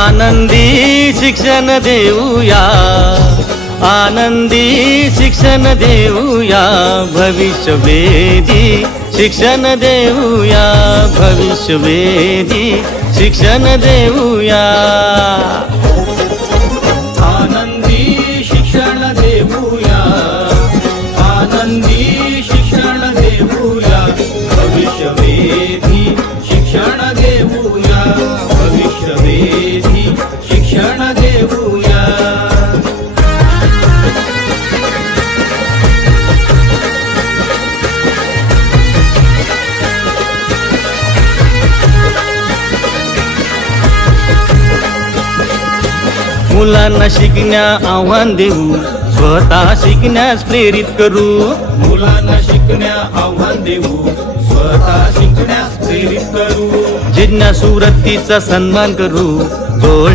आनंदी शिक्षण देऊया, आनंदी शिक्षण देऊया, भविष्यवेधी शिक्षण देऊया, भविष्यवेधी शिक्षण देऊया. आनंदी शिक्षण देऊया, आनंदी शिक्षण देऊया, भविष्यवेधी शिक्षण देऊया, भविष्यवेधी शिक्षण देऊया. मुलांना शिकण्या आव्हान देऊ, स्वतः शिकण्यास प्रेरित करू. मुलांना शिकण्या आव्हान देऊ, स्वतः शिकण्यास प्रेरित करू. जिज्ञासू वृत्तीचा सन्मान करू. डोळे